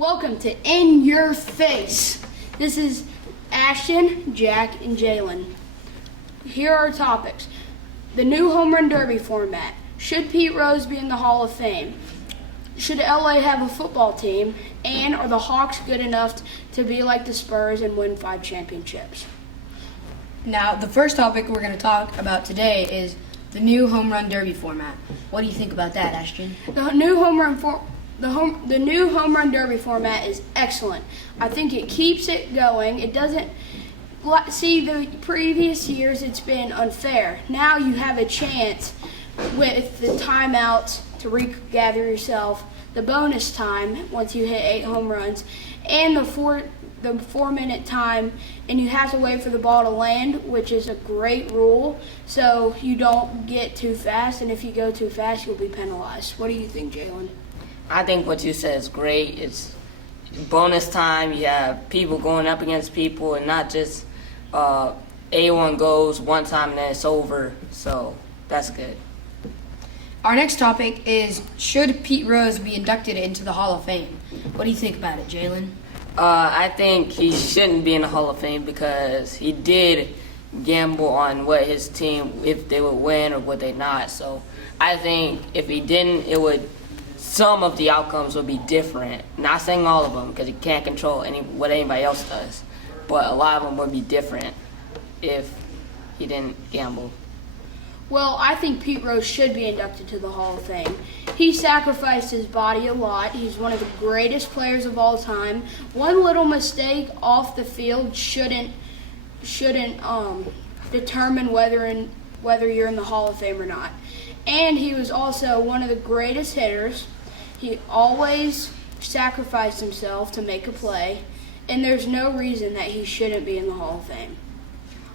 Welcome to In Your Face. This is Ashton, Jack, and Jalen. Here are our topics. The new home run derby format. Should Pete Rose be in the Hall of Fame? Should LA have a football team? And are the Hawks good enough to be like the Spurs and win 5 championships? Now, the first topic we're going to talk about today is the new home run derby format. What do you think about that, Ashton? The new home run derby format is excellent. I think it keeps it going. It doesn't see the previous years it's been unfair. Now you have a chance with the timeouts to regather yourself, the bonus time once you hit 8 home runs, and the 4-minute time, and you have to wait for the ball to land, which is a great rule, so you don't get too fast, and if you go too fast, you'll be penalized. What do you think, Jalen? I think what you said is great. It's bonus time. You have people going up against people, and not just A1 goes one time and then it's over, so that's good. Our next topic is, should Pete Rose be inducted into the Hall of Fame? What do you think about it, Jalen? I think he shouldn't be in the Hall of Fame because he did gamble on what his team, if they would win or would they not. So I think if he didn't, some of the outcomes would be different. Not saying all of them because he can't control what anybody else does, but a lot of them would be different if he didn't gamble. Well, I think Pete Rose should be inducted to the Hall of Fame. He sacrificed his body a lot. He's one of the greatest players of all time. One little mistake off the field shouldn't determine whether you're in the Hall of Fame or not. And he was also one of the greatest hitters. He always sacrificed himself to make a play, and there's no reason that he shouldn't be in the Hall of Fame.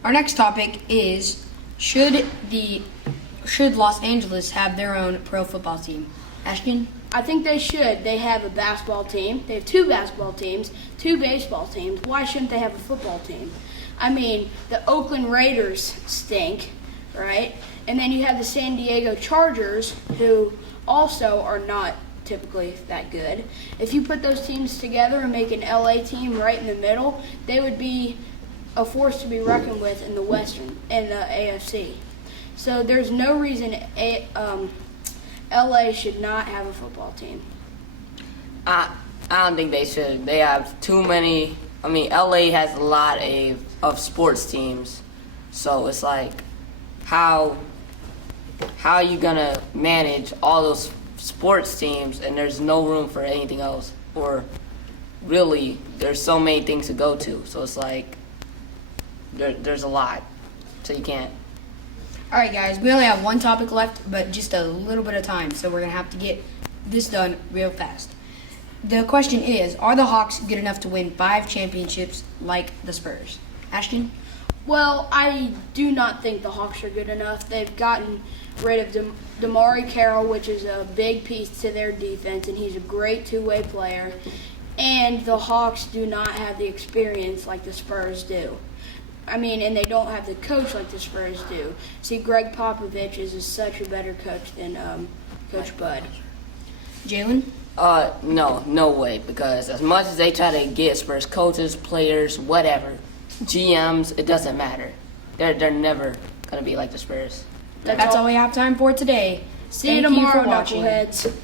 Our next topic is, should Los Angeles have their own pro football team? Ashton? I think they should. They have a basketball team. They have 2 basketball teams, 2 baseball teams. Why shouldn't they have a football team? I mean, the Oakland Raiders stink, right? And then you have the San Diego Chargers, who also are not typically that good. If you put those teams together and make an LA team right in the middle, they would be a force to be reckoned with in the AFC. So there's no reason LA should not have a football team. I don't think they should. They have too many. I mean, LA has a lot of sports teams, so it's like, how are you gonna manage all those sports teams and there's no room for anything else? Or really, there's so many things to go to, so it's like there's a lot, so you can't. All right, guys, we only have one topic left, but just a little bit of time, so we're going to have to get this done real fast. The question is, are the Hawks good enough to win 5 championships like the Spurs? Ashton? Well, I do not think the Hawks are good enough. They've gotten rid of DeMarre Carroll, which is a big piece to their defense, and he's a great two-way player. And the Hawks do not have the experience like the Spurs do. I mean, and they don't have the coach like the Spurs do. See, Greg Popovich is such a better coach than Coach Bud. Jalen? No way, because as much as they try to get Spurs coaches, players, whatever, GMs, it doesn't matter. They're never going to be like the Spurs. That's all we have time for today. See you tomorrow, knuckleheads.